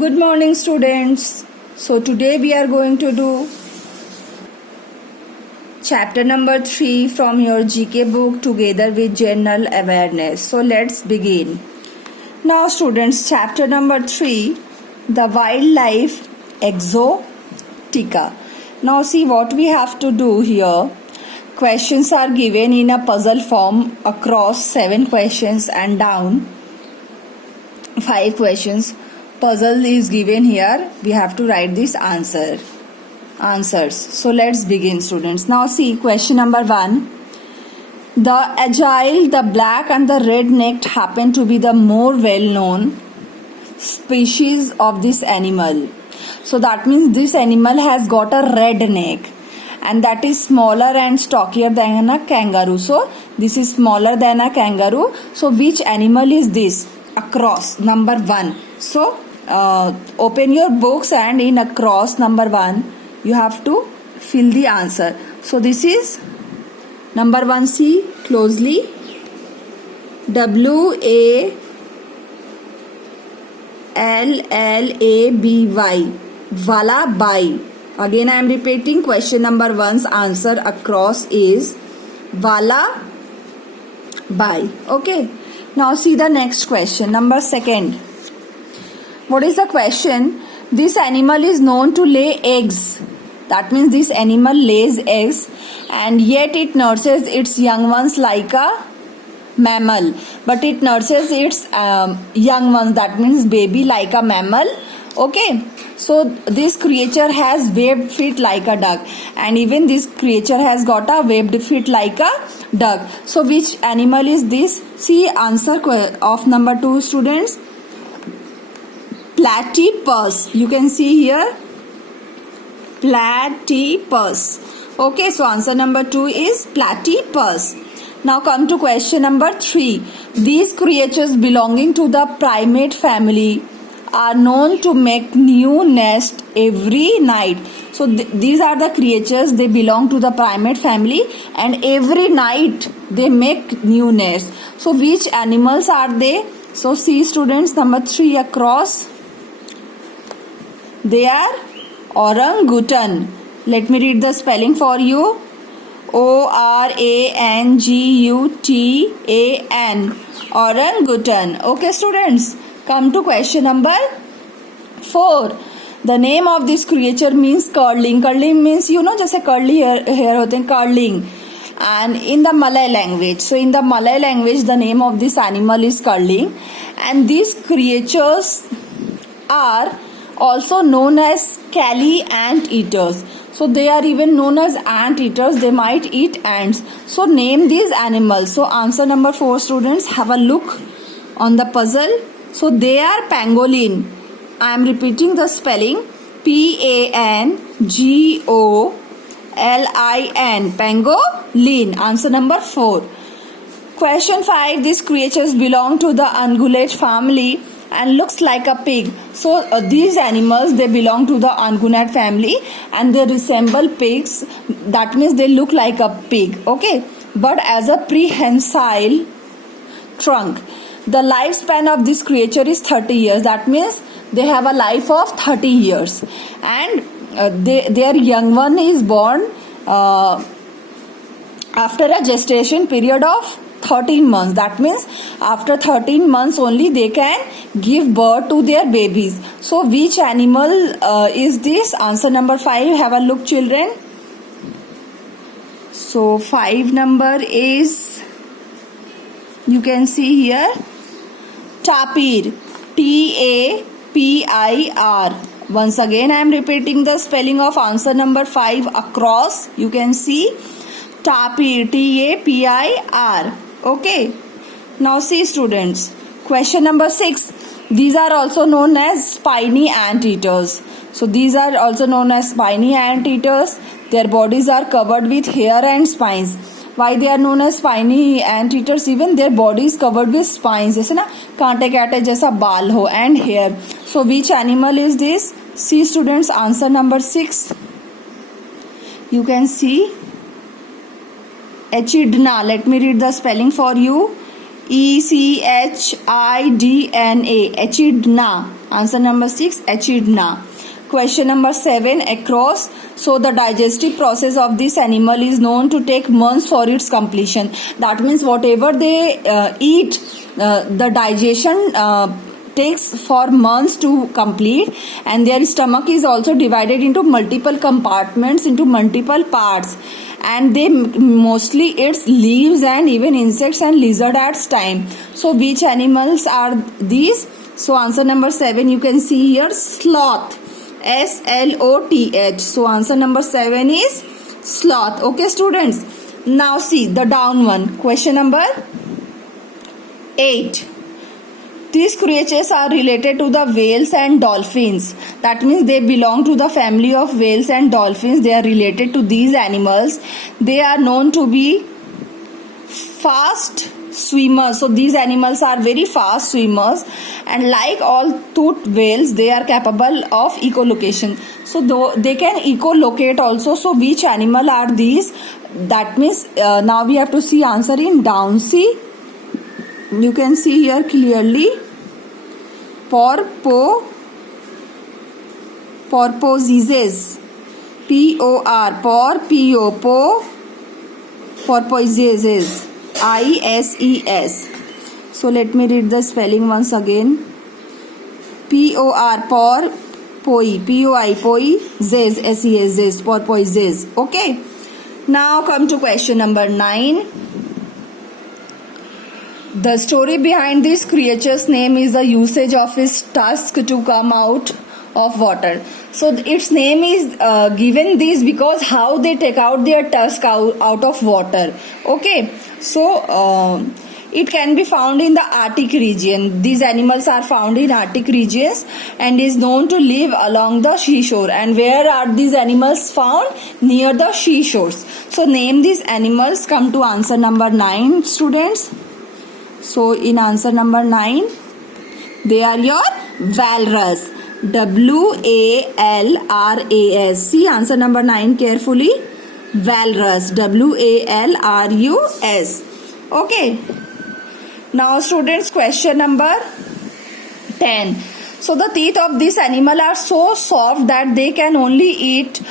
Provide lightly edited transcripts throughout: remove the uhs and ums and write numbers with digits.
Good morning, students. So today we are going to do chapter number 3 from your GK book together with general awareness. So let's begin. Now students, chapter number 3, the wildlife exotica. Now see what we have to do here. Questions are given in a puzzle form across 7 questions and down 5 questions. Puzzle is given here. We have to write this answers. So let's begin, students. Now see question number 1. The agile, the black and the red-necked happen to be the more well-known species of this animal. So that means this animal has got a red neck and that is smaller and stockier than a kangaroo. So this is smaller than a kangaroo. So which animal is this? Across number 1. So open your books and in across number 1 you have to fill the answer. So this is number 1. See closely. WALLABY. Wallaby. Again I am repeating, question number 1's answer across is wallaby. Okay. Now see the next question. Number 2. What is the question? This animal is known to lay eggs. That means this animal lays eggs and yet it nurses its young ones like a mammal. But it nurses its young ones, that means baby, like a mammal. Okay. So this creature has webbed feet like a duck, and even this creature has got a webbed feet like a duck. So which animal is this? See answer of number 2, students. Platypus. You can see here platypus. Okay, so answer number 2 is platypus. Now come to question number 3. These creatures belonging to the primate family are known to make new nest every night. So these are the creatures, they belong to the primate family and every night they make new nests. So which animals are they? So see students, number 3 across. They are orangutan. Let me read the spelling for you. ORANGUTAN. Orangutan. Okay students, come to question number 4. The name of this creature means curling. Curling means, you know, जैसे curly hair होते हैं, curling. And in the Malay language, so in the Malay language the name of this animal is curling, and these creatures are also known as scaly ant eaters. So they are even known as ant eaters. They might eat ants. So name these animals. So answer number 4, students. Have a look on the puzzle. So they are pangolin. I am repeating the spelling. PANGOLIN. Pangolin. Answer number 4. Question 5. These creatures belong to the ungulate family and looks like a pig. So these animals, they belong to the ungulate family and they resemble pigs. That means they look like a pig. Okay. But as a prehensile trunk. The lifespan of this creature is 30 years. That means they have a life of 30 years. And their young one is born after a gestation period of 13 months. That means after 13 months only they can give birth to their babies. So which animal is this? Answer number 5. Have a look, children. So 5 number is, you can see here, tapir. TAPIR. Once again I am repeating the spelling of answer number 5 across. You can see tapir. TAPIR. Okay. Now see students, question number 6. These are also known as spiny anteaters. So these are also known as spiny anteaters. Their bodies are covered with hair and spines. Why they are known as spiny anteaters? Even their body is covered with spines. जैसे ना कांटे कांटे जैसा बाल हो and hair. So which animal is this? See students, answer number 6. You can see echidna. Let me read the spelling for you. ECHIDNA. Echidna. Answer number 6, echidna. Question number 7, across. So the digestive process of this animal is known to take months for its completion. That means whatever they eat, the digestion takes for months to complete, and their stomach is also divided into multiple compartments, into multiple parts, and they mostly eats leaves and even insects and lizard at time. So which animals are these? So answer number 7, you can see here, sloth. SLOTH. So answer number 7 is sloth. Okay students, now see the down one. Question number 8. These creatures are related to the whales and dolphins. That means they belong to the family of whales and dolphins. They are related to these animals. They are known to be fast swimmers. So these animals are very fast swimmers, and like all toothed whales, they are capable of echolocation. So though they can echolocate also. So which animal are these? That means now we have to see answer in down. See, you can see here clearly, porpoises, porpoises, ISES. So let me read the spelling once again. POI, porpoises. Okay. Now come to question number 9. The story behind this creature's name is the usage of its tusk to come out of water. So its name is given this because how they take out their tusk out of water. Okay, so it can be found in the Arctic region. These animals are found in Arctic regions and is known to live along the seashore. And where are these animals found? Near the seashores. So name these animals. Come to answer number 9, students. So in answer number 9, they are your walrus. WALRAS. See answer number 9 carefully. Walrus. WALRUS. Okay. Now students, question number 10. So the teeth of this animal are so soft that they can only eat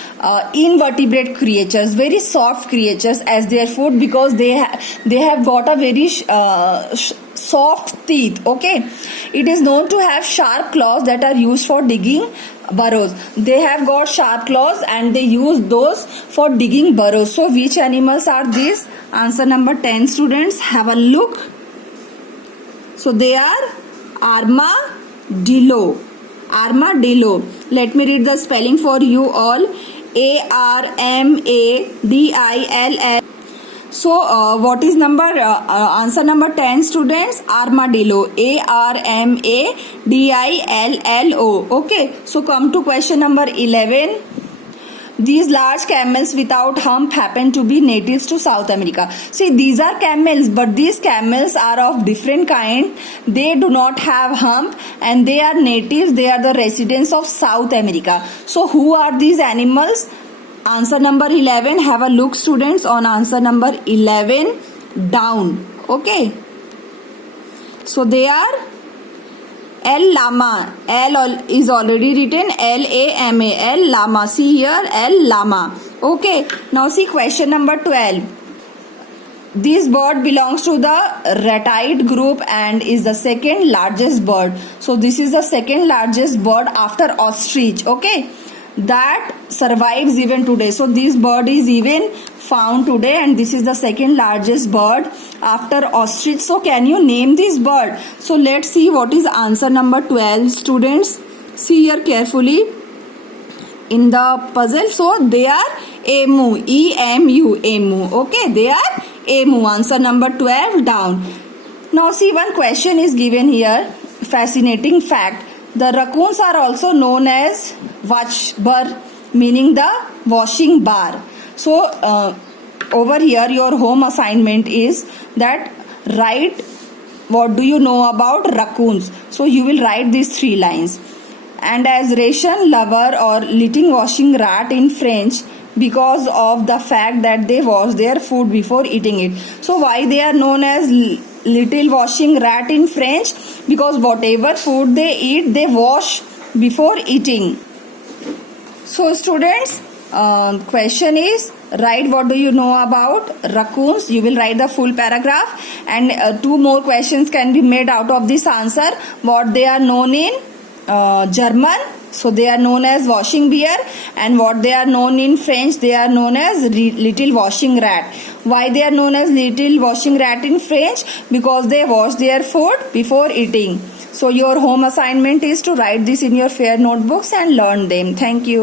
invertebrate creatures, very soft creatures as their food, because they have got a very soft teeth. Okay, it is known to have sharp claws that are used for digging burrows. They have got sharp claws and they use those for digging burrows. So which animals are these? Answer number 10, students. Have a look. So they are armadillo. Let me read the spelling for you all. ARMADILL. So what is number answer number 10, students? Armadillo. ARMADILLO. Okay, so come to question number 11. These large camels without hump happen to be natives to South America. See, these are camels, but these camels are of different kind. They do not have hump and they are natives. They are the residents of South America. So who are these animals? Answer number 11. Have a look, students, on answer number 11 down. Okay. So they are L llama. L is already written. LAMA. L llama. See here, L llama. Okay. Now see question number 12. This bird belongs to the ratite group and is the second largest bird. So this is the second largest bird after ostrich. Okay, that survives even today. So this bird is even found today, and this is the second largest bird after ostrich. So can you name this bird? So let's see what is answer number 12, students. See here carefully in the puzzle. So they are emu. EMU. Emu. Okay, they are emu. Answer number 12 down. Now see, one question is given here. Fascinating fact. The raccoons are also known as washbar, meaning the washing bar. So over here your home assignment is that write what do you know about raccoons. So you will write these 3 lines. And as ration lover or letting washing rat in French, because of the fact that they wash their food before eating it. So why they are known as little washing rat in French? Because whatever food they eat, they wash before eating. So students, question is, write what do you know about raccoons. You will write the full paragraph, and two more questions can be made out of this answer. What they are known in German, so they are known as washing bear, and what they are known in French, they are known as little washing rat. Why they are known as little washing rat in French? Because they wash their food before eating. So your home assignment is to write this in your fair notebooks and learn them. Thank you.